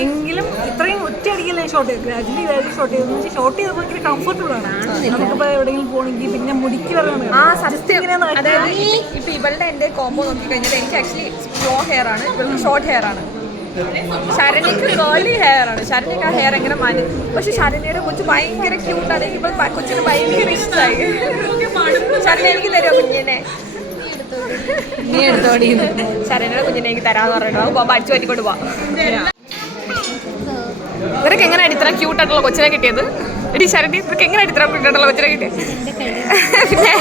എങ്കിലും ഇത്രയും ഒറ്റയടിക്കല്ലേ ഷോർട്ട് ചെയ്ത്, ഗ്രാജുവലി ഷോർട്ട് ചെയ്തെന്ന് വെച്ചാൽ ഷോർട്ട് ചെയ്ത് ഭയങ്കര കംഫർട്ടബിൾ ആണ്. നമുക്കിപ്പോൾ എവിടെയെങ്കിലും പോകണമെങ്കിൽ പിന്നെ മുടിക്ക് വരണം. അതായത് ഇപ്പൊ ഇവളുടെ എന്റെ കോംബോ നോക്കി കഴിഞ്ഞാൽ എനിക്ക് ആക്ച്വലി ലോങ് ഹെയർ ആണ്, ഇവൾക്ക് ഷോർട്ട് ഹെയർ ആണ്. ശരണ്യക്ക് കേളി ഹെയർ ആണ്. ശരണ്യക്ക് ആ ഹെയർ എങ്ങനെ മാറ്റി. പക്ഷെ ശരണ്യയുടെ കൊച്ചു ഭയങ്കര ക്യൂട്ടാണ്. എനിക്കിപ്പോൾ കൊച്ചിന് ഭയങ്കര ഇഷ്ടമായി. ശരണ്യ എനിക്ക് തരുമോ കുഞ്ഞിനെ? നീ എടുത്തോടി. ശരണ്യയുടെ കുഞ്ഞിനെ എനിക്ക് തരാന്ന് പറഞ്ഞിട്ട് നമുക്ക് പോകുമ്പോൾ അടിച്ചു പറ്റിക്കൊണ്ട് പോവാം. ഇവരൊക്കെ എങ്ങനെയാണ് ഇത്ര ക്യൂട്ടായിട്ടുള്ള കൊച്ചിനെ കിട്ടിയത്? എടി ശരണ്യ, ഇവർക്ക് എങ്ങനെയാണ് ഇത്ര ക്യൂട്ടായിട്ടുള്ള കൊച്ചിനെ കിട്ടിയത്? പിന്നെ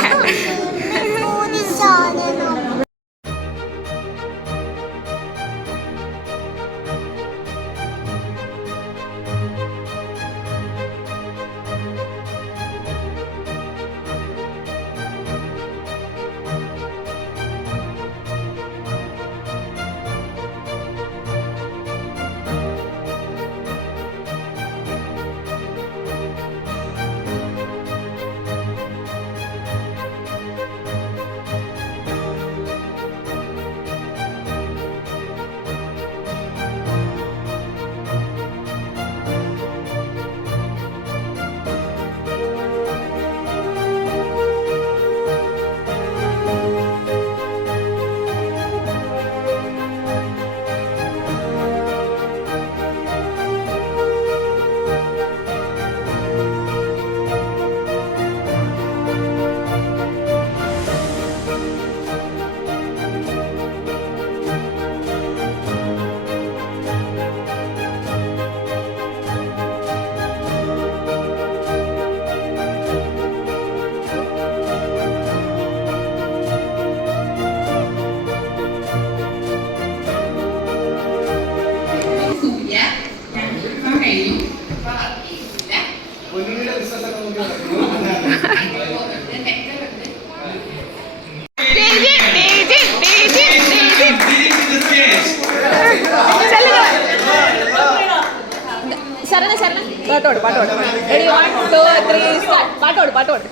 പാട്ടോട് പാട്ടോട്. Ready 1 2 3 start. പാട്ടോട് പാട്ടോട്.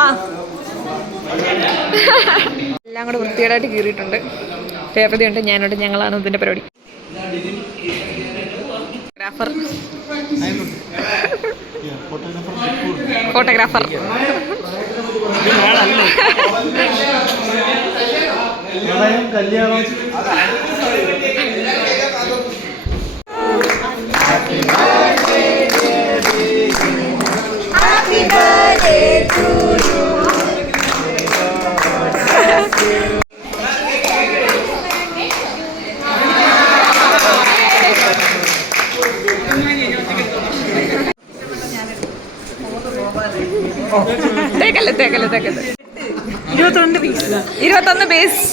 ആ എല്ലാം കൂടെ വൃത്തികേടായിട്ട് കീറിയിട്ടുണ്ട്. രേവതിയുണ്ട്, ഞാനുണ്ട്, ഞങ്ങളാണ് ഇതിൻ്റെ പരിപാടി. ഫോട്ടോഗ്രാഫർ കല്യാണം. തേക്കല്ലേ തേക്കല്ലേ തേക്കല്ലേ. 21 പീസ്.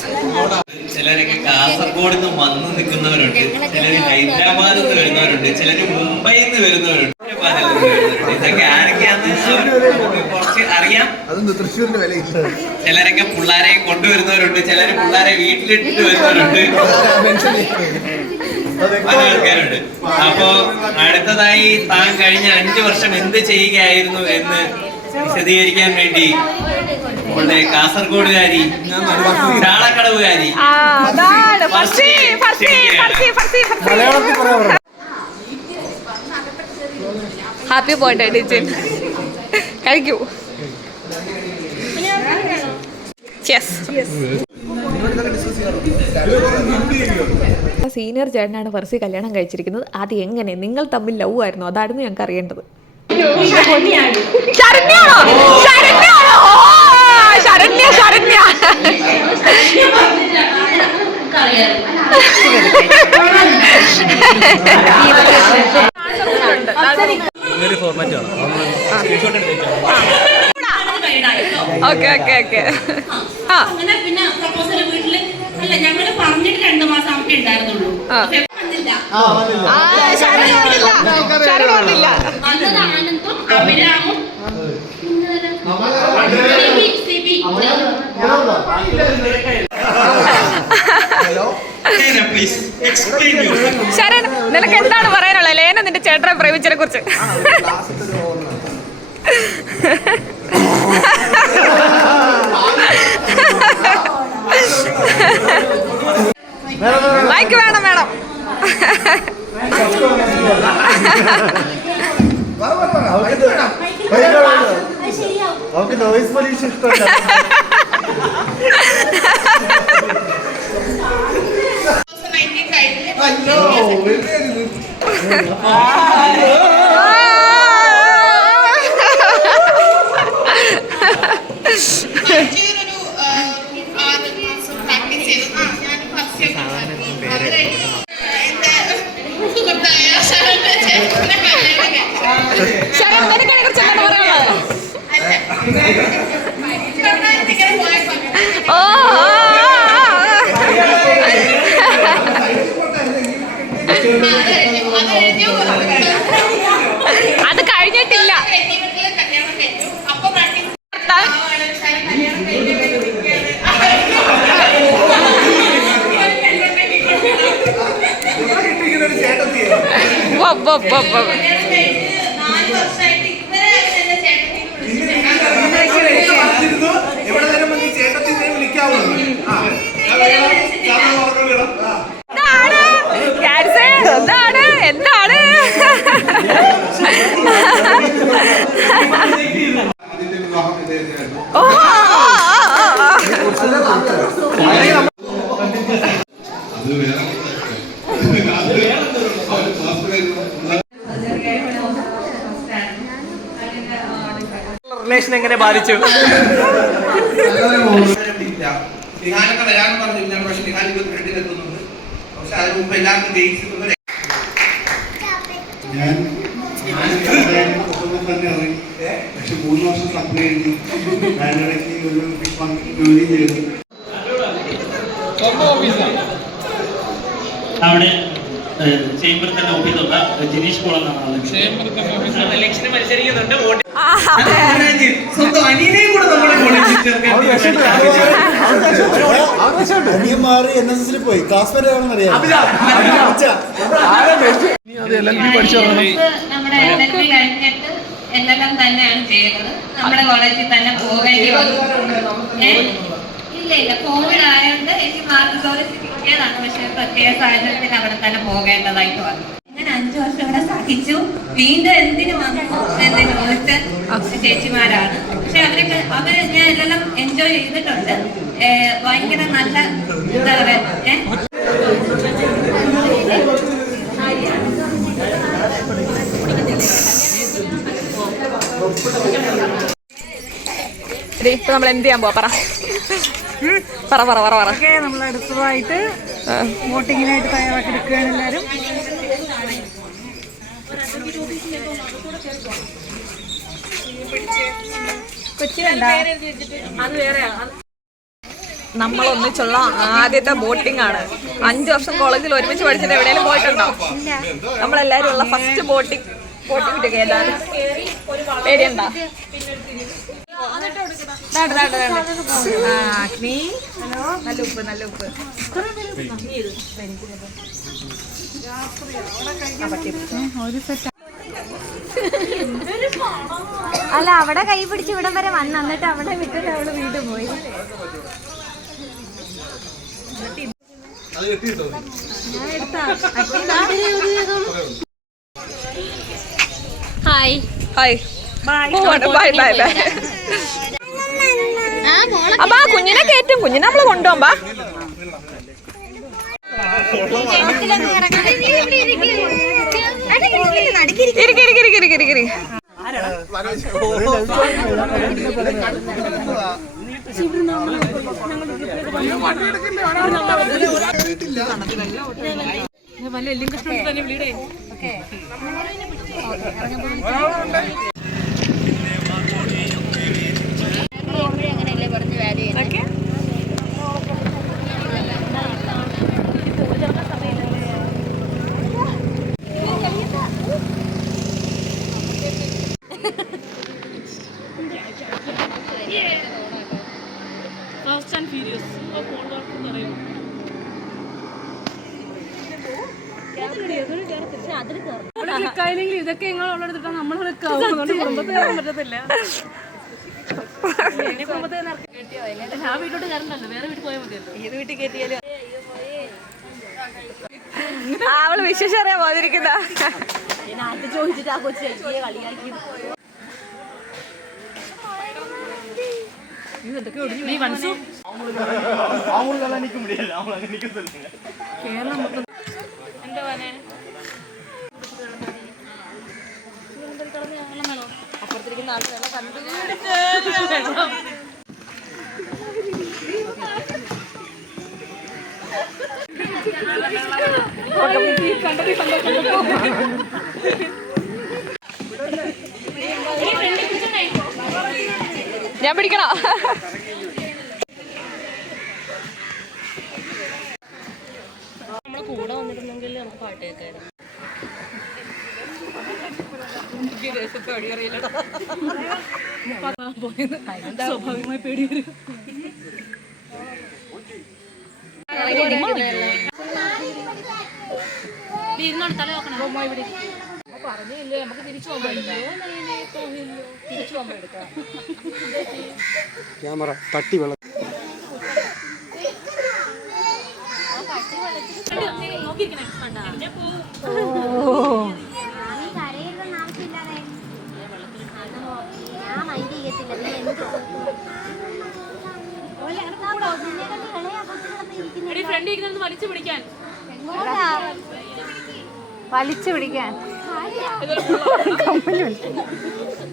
ചിലരൊക്കെ കാസർഗോഡ് നിന്ന് വന്ന് നിൽക്കുന്നവരുണ്ട്, ചിലര് ഹൈദരാബാദിൽ നിന്ന് വരുന്നവരുണ്ട്, ചിലര് മുംബൈയിൽ നിന്ന് വരുന്നവരുണ്ട്. ഇതൊക്കെ ആരൊക്കെയാന്ന് കുറച്ച് അറിയാം. ചിലരൊക്കെ പിള്ളേരെ കൊണ്ടുവരുന്നവരുണ്ട്, ചിലര് പിള്ളേരെ വീട്ടിലിട്ടിട്ട് വരുന്നവരുണ്ട്, പല ആൾക്കാരുണ്ട്. അപ്പോ അടുത്തതായി താൻ കഴിഞ്ഞ 5 വർഷം എന്ത് ചെയ്യുകയായിരുന്നു എന്ന് വിശദീകരിക്കാൻ വേണ്ടി നമ്മുടെ കാസർഗോഡുകാരി, ചാളക്കടവുകാരി ഹാപ്പി ബർത്ത്ഡേ ഡിജിൻ. കഴിക്കൂ. സീനിയർ ചേട്ടനാണ് ഫർസി കല്യാണം കഴിച്ചിരിക്കുന്നത്. അത് എങ്ങനെ? നിങ്ങൾ തമ്മിൽ ലവ് ആയിരുന്നു? അതായിരുന്നു ഞങ്ങൾക്ക് അറിയേണ്ടത്. Okay okay okay. അങ്ങനെ പിന്നെ പ്രപ്പോസൽ വീട്ടില് അല്ല ഞങ്ങള് പറഞ്ഞിട്ട് 2 മാസം നമുക്ക് ഉണ്ടായിരുന്നുള്ളൂ. വന്നത് ആനന്ദും അഭിരാമും ശരൺ, നിനക്ക് എന്താണ് പറയാനുള്ളത്? ലേന നിന്റെ ചേട്ടനെ പ്രേമിച്ചതിനെ കുറിച്ച്. മൈക്ക് വേണം വേണം. അവർക്ക് നോയിസ് പൊല്യൂഷൻ ഇഷ്ടമല്ല. അത് കഴിഞ്ഞിട്ടില്ല. എന്താണ് റിലേഷൻ എങ്ങനെ ബാധിച്ചു? നിഹാലൊക്കെ വരാമെന്ന് പറഞ്ഞിരുന്നാണ്. പക്ഷെ നിഹാൽ ഇപ്പോൾ ഫ്രണ്ടിലെത്തുന്നുണ്ട്. പക്ഷെ അതിന് മുമ്പ് എല്ലാവർക്കും ജയിച്ചിട്ടുണ്ട്. ഞാൻ തന്നെ ഇറങ്ങി. പക്ഷെ 3 വർഷം സപ്ലൈ ചെയ്തു. അതിനിടയ്ക്ക് ഒരു ജോലി ചെയ്തു. അവിടെ ചേംബറിൽ തന്നെ ഓഫീസുള്ള ജിനീഷ് പോൾ എന്നാണ് ഇലക്ഷന് മത്സരിക്കുന്നുണ്ട്. സ്വന്തം അനിയനെയും കൂടെ നമ്മളെ അനിയൻ മാറി NSS പോയി. ക്ലാസ്മേറ്റ് ആണെന്നറിയാം. നമ്മുടെ LLB കഴിഞ്ഞിട്ട് എന്നെല്ലാം തന്നെയാണ് ചെയ്തത്. നമ്മുടെ കോളേജിൽ തന്നെ പോകേണ്ടി വന്നു. ഇല്ല കോവിഡ് ആയതുകൊണ്ട് എനിക്ക് മാർക്ക് കിട്ടിയതാണ്. പക്ഷെ പ്രത്യേക സാഹചര്യത്തിൽ അവിടെ തന്നെ പോകേണ്ടതായിട്ട് വന്നു. അങ്ങനെ 5 വർഷം ഇവിടെ സഹിച്ചു. വീണ്ടും എന്തിനു വന്നു എന്ന് ചോദിച്ച ചേച്ചിമാരാണ്. പക്ഷെ അവര് ഞാൻ എല്ലാം എൻജോയ് ചെയ്തിട്ടുണ്ട്. ഭയങ്കര നല്ല എന്താ പറയാ ഇപ്പൊ നമ്മൾ എന്ത് ചെയ്യാൻ പോവാ? പറ. നമ്മൾ അടുത്തതായിട്ട് വോട്ടിങ്ങിനായിട്ട് തയ്യാറാക്കി എടുക്കുകയാണ് എല്ലാവരും. നമ്മളൊന്നിച്ചുള്ള ആദ്യത്തെ ബോട്ടിംഗ് ആണ്. 5 വർഷം കോളേജിൽ ഒരുമിച്ച് പഠിച്ചിട്ട് എവിടെയെങ്കിലും പോയിട്ടുണ്ടോ? നമ്മളെല്ലാരും ഉള്ള ഫസ്റ്റ് ബോട്ടിംഗ് കേട്ടാണ്. പേടിയുണ്ടോ? നല്ല ഉപ്പ് അല്ല, അവിടെ കൈ പിടിച്ച് ഇവിടം വരെ വന്ന് എന്നിട്ട് അവിടെ വിട്ടിട്ട് അവള് വീണ്ടും പോയി. Hi bye. അപ്പൊ ആ കുഞ്ഞിനെ കയറ്റും. കുഞ്ഞിനെ നമ്മള് കൊണ്ടുപോകുമ്പോ ഇതൊക്കെ നിങ്ങളെടുത്തിട്ടാണ് നമ്മൾ കുടുംബത്തിൽ കയറാൻ പറ്റത്തില്ല. ആ വീട്ടിലോട്ട് കയറണ്ടല്ലോ, വേറെ വീട്ടിൽ പോയാൽ മതിയല്ലോ. ഏത് വീട്ടിൽ കയറ്റിയാലും അവള് വിശ്വസിച്ചറിയാൻ പോയിരിക്കുന്ന ചോദിച്ചിട്ട് ആ കൊച്ചു കളിയാക്കി. കേരളം മൊത്തം എന്താ അപ്പുറത്തിരിക്കുന്ന ആൾക്കാരെല്ലാം കണ്ടു ഞാൻ പിടിക്കണോ? നമ്മള് കൂടെ വന്നിരുന്നെങ്കിൽ നമുക്ക് പാട്ട് കേൾക്കായിരുന്നു. സ്വാഭാവികമായി പേടി വരും. പറഞ്ഞില്ലേ നമുക്ക് തിരിച്ചു പോകുമ്പോ എടുക്കാം. ക്യാമറ തട്ടി വെള്ളം ഫ്രണ്ട് ഇരിക്കുന്നത് വലിച്ചു പിടിക്കാൻ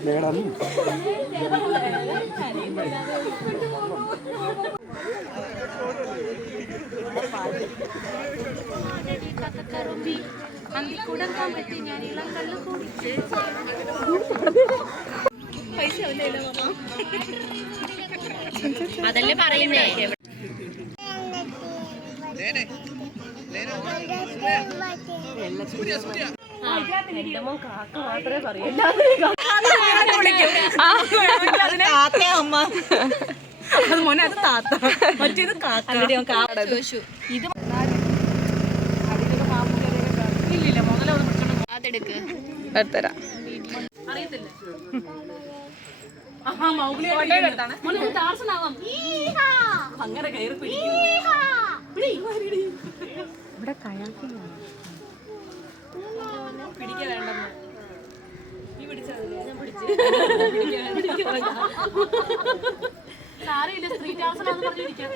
മേഡം അതല്ലേ പറയുന്നേ. എന്റെ മോൻ കാക്ക മാത്രമേ പറയൂ. മോനെ അത് താത്ത, മറ്റേത് കാക്ക. ഇത് അതെടുക്ക്. എടുത്തരാം. അറിയത്തില്ല. അങ്ങനെ കയറി ഇവിടെ കയാക്കിംഗ് പിടിക്കാൻ വേണ്ടെന്ന് നീ പിടിച്ചത് സാരമില്ല, സ്ത്രീ ടാസ്ക് പറഞ്ഞിരിക്കാം.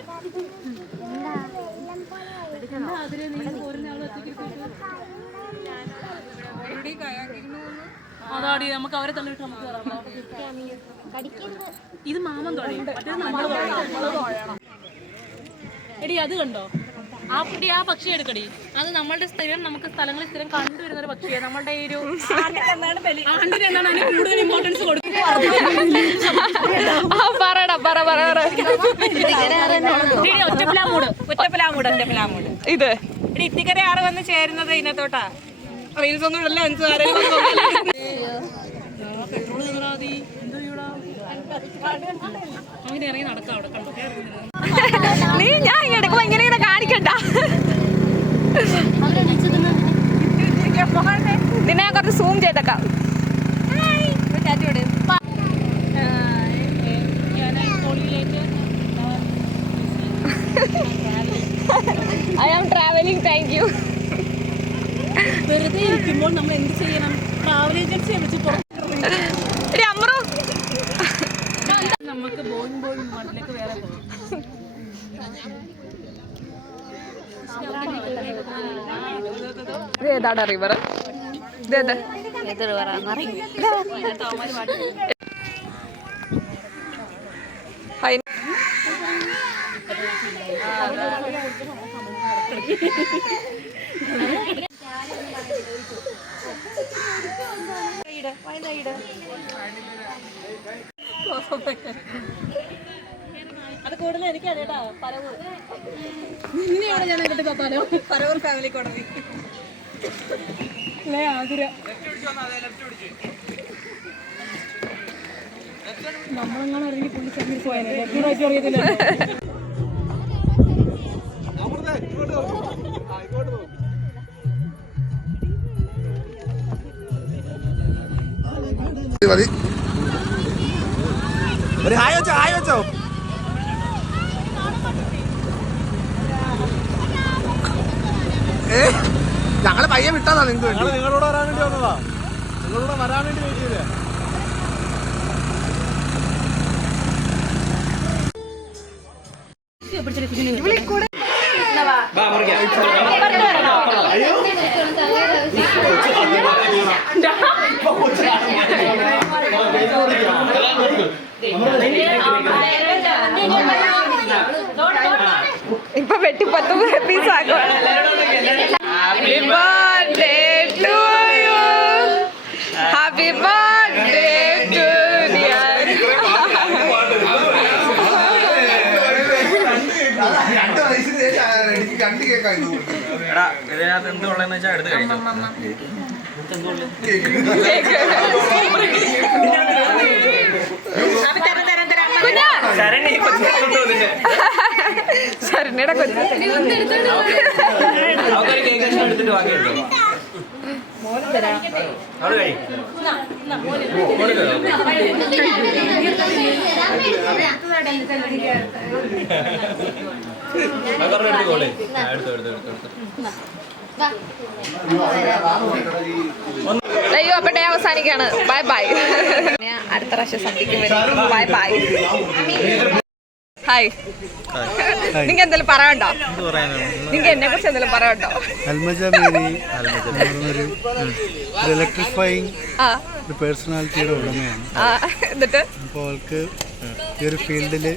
അതാടി നമുക്ക് അവരെ തള്ളിട്ട് നമുക്ക് ഇത് മാമൻ തുഴയും, മറ്റേത് നമ്മൾ തുഴയണം. എടി അത് കണ്ടോ, ആ പക്ഷി എടുക്കടി. അത് നമ്മളുടെ സ്ഥിരം, നമുക്ക് സ്ഥലങ്ങളിൽ സ്ഥിരം കണ്ടുവരുന്ന ഒരു പക്ഷിയാണ്. നമ്മളുടെ ഈ ഒരു ആണ്ടിന് എന്താണ് അതിന് കൂടുതൽ ഇമ്പോർട്ടൻസ് കൊടുക്കുന്നത്. ഒറ്റപ്പിലാമൂട് ഇത് ഇടി ഇത്തിക്കര ആറ് വന്ന് ചേരുന്നത് ഇതിനകത്തോട്ടാ. റീൽസ് ഒന്നും ഇടല്ലോ. അങ്ങനെ ഇറങ്ങി നടക്കാം അവിടെ കണ്ടോ. നീ ഞാൻ എടുക്കുമ്പോ ഇങ്ങനെ കാണിക്കണ്ട. നിന്നെ ഞാൻ കുറച്ച് സൂം ചെയ്തേക്കാം. I am travelling. Thank you. വെറുതെ ഇരിക്കുമ്പോൾ നമ്മൾ എന്ത് ചെയ്യണം? ട്രാവൽ ഏജൻസിയെ വിളിച്ച് അമ്രു നമുക്ക് ബോയിങ് നാട്ടിലേക്ക് വേറെ പോകും. ഇത് ഏതാടാ റിവർ? ഇതേതാ? അത് കൂടുതൽ എനിക്കറിയാട്ടാ. നിന്നെയാണ് ഞാൻ എന്നിട്ട് തത്താലോ. പരവൂർ ഫാമിലി കോടതി അല്ലേ ആതിര. നമ്മളെങ്ങനെ ഇറങ്ങി പുള്ളി സമീർ പോയാലേ അറിയത്തില്ല. ഞങ്ങളെ പയ്യെ വിട്ടാ നിങ്ങൾക്ക് നിങ്ങളോട് വരാൻ വേണ്ടി വന്നതാ. നിങ്ങളോട് വരാൻ വേണ്ടി വെയിറ്റ് ചെയ്തേ. ഇപ്പൊ വെട്ടി 10 പീസ് ആക്കുവാണ്. 2 കേക്കായിരുന്നു എടാ ഇതിനകത്ത് എന്തുള്ളതെന്ന് വെച്ചാൽ എടുത്ത് കഴിക്കാം. ശരണ്യയുടെ കൊച്ചു അവക്കൊരു കേക്ക് കഷ്ണം എടുത്തിട്ട് ബാക്കിയുണ്ടോ? അത് കഴി എടുത്തോളേ. അയ്യോ അപ്പൊ ഡേ അവസാനിക്കാണ്. Bye bye. അടുത്ത പ്രാവശ്യം സന്ധിക്കും. Bye bye. ഹായ്. നിങ്ങ എന്തെങ്കിലും പറയണ്ടോ? നിങ്ങ എന്നെ കുറിച്ച് എന്തെങ്കിലും പറയണ്ടോ? ഇലക്ട്രിഫൈങ് പേഴ്സണാലിറ്റിയുടെ ഉടമയാണ്. എന്നിട്ട് അപ്പോൾ അവൾക്ക് ഈ ഒരു ഫീൽഡില്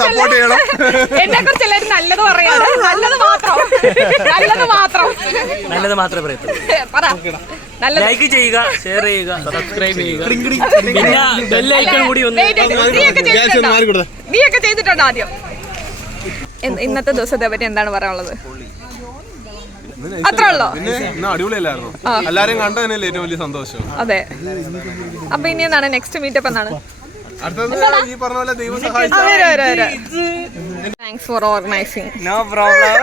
സപ്പോർട്ട് ചെയ്യണം. എന്നെ കുറിച്ച് എല്ലാവരും നല്ലത് പറയാണ്. നല്ലത് മാത്രം. നല്ലത് മാത്രമേ പറയത്തുള്ളൂ. പറ. ലൈക്ക് ചെയ്യുക, ഷെയർ ചെയ്യുക, സബ്സ്ക്രൈബ് ചെയ്യുക, പിന്നെ ബെല്ലൈക്കൺ കൂടി ഒന്ന്. നീയൊക്കെ ചെയ്തിട്ടുണ്ടോ ആദ്യം? ഇന്നത്തെ ദിവസത്തെ പറ്റി എന്താണ് പറയാനുള്ളത്? അത്രേ ഉള്ളോ? അടിപൊളിയല്ലായിരുന്നു. എല്ലാരെയും കണ്ടതന്നെയല്ലേ ഏറ്റവും വലിയ സന്തോഷം. അതെ. അപ്പൊ ഇനി എന്താണ് നെക്സ്റ്റ് മീറ്റപ്പ് എന്നാണ്? ഈ പറഞ്ഞ പോലെ ദൈവം സഹായിച്ചു. Thanks for organising. No problem.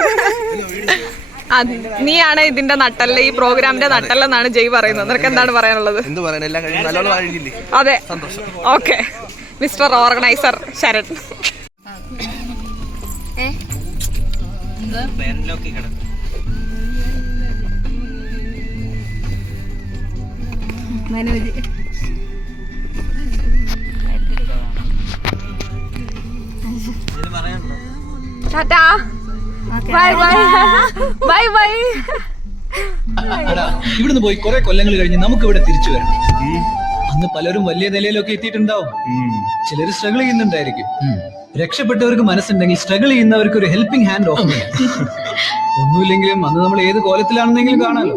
നീയാണ് ഇതിന്റെ നട്ടല്, ഈ പ്രോഗ്രാമിന്റെ നട്ടല്ലെന്നാണ് ജയ് പറയുന്നത്. നിനക്ക് എന്താണ് പറയാനുള്ളത്? അതെ, okay. Mister organiser Sharan. Tata. Bye bye. Bye bye. ഇവിടുന്ന് പോയി കുറെ കൊല്ലങ്ങൾ കഴിഞ്ഞ് നമുക്ക് ഇവിടെ തിരിച്ചു വരണം. അന്ന് പലരും വലിയ നിലയിലൊക്കെ എത്തിയിട്ടുണ്ടാവും. ചിലർ സ്ട്രഗിൾ ചെയ്യുന്നുണ്ടായിരിക്കും. രക്ഷപ്പെട്ടവർക്ക് മനസ്സുണ്ടെങ്കിൽ സ്ട്രഗിൾ ചെയ്യുന്നവർക്ക് ഒരു ഹെൽപ്പിംഗ് ഹാൻഡ് ഓഫർ. ഒന്നുമില്ലെങ്കിലും അന്ന് നമ്മൾ ഏത് കോലത്തിലാണെന്നെങ്കിലും കാണാലോ.